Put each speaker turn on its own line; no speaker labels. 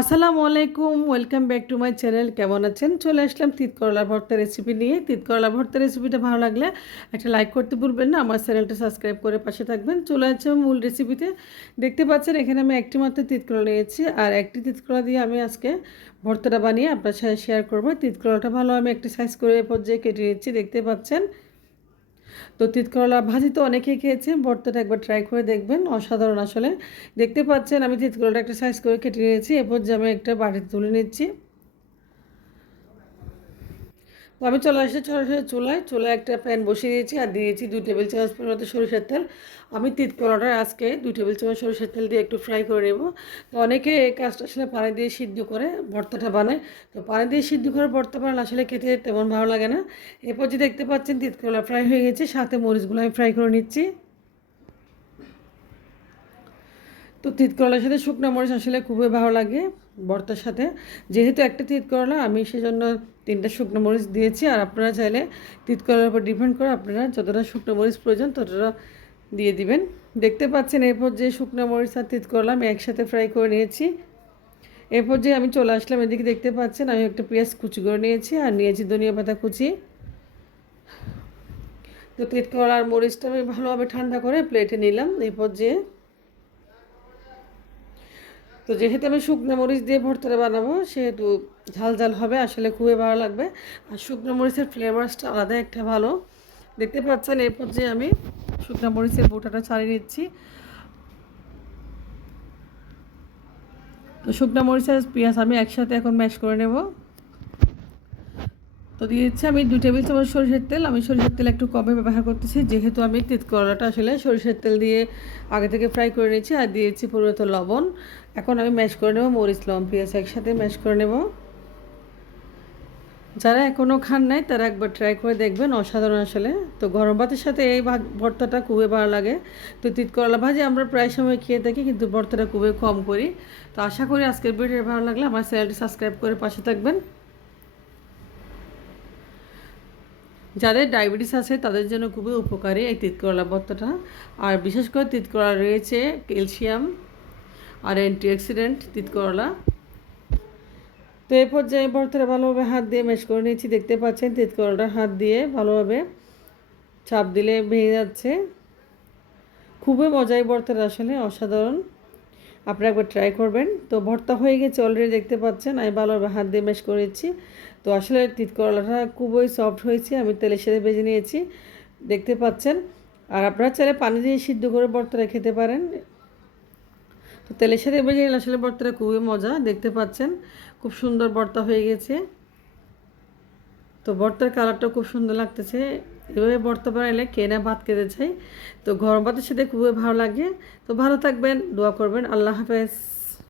আসসালামু আলাইকুম welcome back to my channel কেমন আছেন? চলে আসলাম তিত করলা ভর্তা রেসিপি নিয়ে। তিত করলা ভর্তা রেসিপিটা ভালো লাগলে একটা লাইক করতে ভুলবেন না। আমার চ্যানেলটা সাবস্ক্রাইব করে পাশে থাকবেন। চলে আসছে মূল রেসিপিতে দেখতে পাচ্ছেন, এখানে আমি একটি মাত্র তিতকরলা নিয়েছি। আর একটি তিতকরলা দিয়ে আমি আজকে ভর্তাটা বানিয়ে আপনার সাথে শেয়ার করব। তিত করলাটা ভালো আমি একটি সাইজ করে পর্যায়ে কেটে নিচ্ছি। দেখতে পাচ্ছেন তো তিতকরলা ভাজি তো অনেকেই খেয়েছেন ভর্তাটা একবার ট্রাই করে দেখবেন, অসাধারণ আসলে। দেখতে পাচ্ছেন, আমি তিতকরলাটা একটা সাইজ করে কেটে নিয়েছি, এরপর যে আমি একটা বাটিতে তুলে নিচ্ছি। তো আমি চলে আসছি সরাসরি চুলায়। চুলায় একটা প্যান বসিয়ে দিয়েছি আর দিয়েছি দু টেবিল চামচ পরিমাণ সরিষার তেল। আমি তিত কলাটা আজকে দু টেবিল চামচ সরিষার তেল দিয়ে একটু ফ্রাই করে নেব। তো অনেকে এই কাজটা আসলে পানি দিয়ে সিদ্ধ করে ভর্তাটা বানায়। তো পানি দিয়ে সিদ্ধ করে ভর্তা বানান আসলে খেতে তেমন ভালো লাগে না। এরপর যে দেখতে পাচ্ছেন তিত করলা ফ্রাই হয়ে গেছে, সাথে মরিচগুলো আমি ফ্রাই করে নিচ্ছি। তো তিত করলার সাথে শুকনো মরিচ আসলে খুবই ভালো লাগে ভর্তার সাথে। যেহেতু একটা তিত করলা আমি সেজন্য তিনটা শুকনো মরিচ দিয়েছি। আর আপনারা চাইলে তিত করলার উপর ডিপেন্ড করে আপনারা যতটা শুকনো মরিচ প্রয়োজন ততটা দিয়ে দিবেন। দেখতে পাচ্ছেন এরপর যে শুকনো মরিচ আর তিত করলা আমি একসাথে ফ্রাই করে নিয়েছি। এরপর যে আমি চলে আসলাম এদিকে দেখতে পাচ্ছেন আমি একটা পেঁয়াজ কুচি করে নিয়েছি আর নিয়েছি ধনিয়া পাতা কুচি। তো তিত করলার মরিচটা আমি ভালোভাবে ঠান্ডা করে প্লেটে নিলাম। এরপর যে তো যেহেতু আমি শুকনো মরিচ দিয়ে ভর্তাটা বানাবো, সেহেতু ঝাল ঝাল হবে, আসলে খুবই ভালো লাগবে। আর শুকনো মরিচের ফ্লেভারসটা আলাদা একটা ভালো। দেখতে পাচ্ছেন এরপর যে আমি শুকনো মরিচের বোটাটা ছাড়িয়ে নিচ্ছি। তো শুকনো মরিচ আর পেঁয়াজ আমি একসাথে এখন ম্যাশ করে নেব। তো দিয়ে দিচ্ছি আমি দু টেবিল চামচ সরিষার তেল। আমি সরিষার তেল একটু কমে ব্যবহার করতেছি। যেহেতু আমি করলাটা আসলে সরিষার তেল দিয়ে আগে থেকে ফ্রাই করে নিয়েছি আর দিয়েছি পরিবর্ত লবণ। এখন আমি ম্যাশ করে নেব মরিচ, লবণ, পেঁয়াজ একসাথে ম্যাশ করে নেব। যারা এখনও খান নাই, তারা একবার ট্রাই করে দেখবেন, অসাধারণ আসলে। তো গরম ভাতের সাথে এই ভর্তাটা খুবই ভালো লাগে। তো তিত করলা ভাজি আমরা প্রায় সময় খেয়ে থাকি, কিন্তু ভর্তাটা খুবই কম করি। তো আশা করি আজকের ভিডিও ভালো লাগলে আমার চ্যানেলটি সাবস্ক্রাইব করে পাশে থাকবেন। যাদের ডায়াবেটিস আছে, তাদের জন্য খুবই উপকারী এই তিতকরলা ভর্তাটা আর বিশেষ করে তিতকরলা রয়েছে, ক্যালসিয়াম আর অ্যান্টিঅক্সিডেন্ট তিতকরলা। তো এই পর্যায়ে ভর্তাটা ভালোভাবে হাত দিয়ে ম্যাশ করে নিয়েছি। দেখতে পাচ্ছেন তিতকরলাটা হাত দিয়ে ভালোভাবে চাপ দিলে ভেঙে যাচ্ছে। খুবই মজাই ভর্তাটা আসলে, অসাধারণ। আপনারা একবার ট্রাই করবেন। তো ভর্তা হয়ে গেছে অলরেডি দেখতে পাচ্ছেন। আমি ভালোভাবে হাত দিয়ে মেশ করেছি তো আসলে তিত করলাটা খুবই সফট হয়েছে। আমি তেলের সাথে ভেজে নিয়েছি। দেখতে পাচ্ছেন। আর আপনারা চাইলে পানি দিয়ে সিদ্ধ করে ভর্তাটা খেতে পারেন। তো তেলের সাথে ভেজে নিলে আসলে ভর্তাটা খুবই মজা। দেখতে পাচ্ছেন। খুব সুন্দর ভর্তা হয়ে গেছে। তো ভর্তার কালারটা খুব সুন্দর লাগতেছে। এভাবে ভর্তা বানাইলে কে না ভাত খেতে চাই তো গরম ভাতের সাথে খুবই ভালো লাগে। তো ভালো থাকবেন, দোয়া করবেন। আল্লাহ হাফেজ।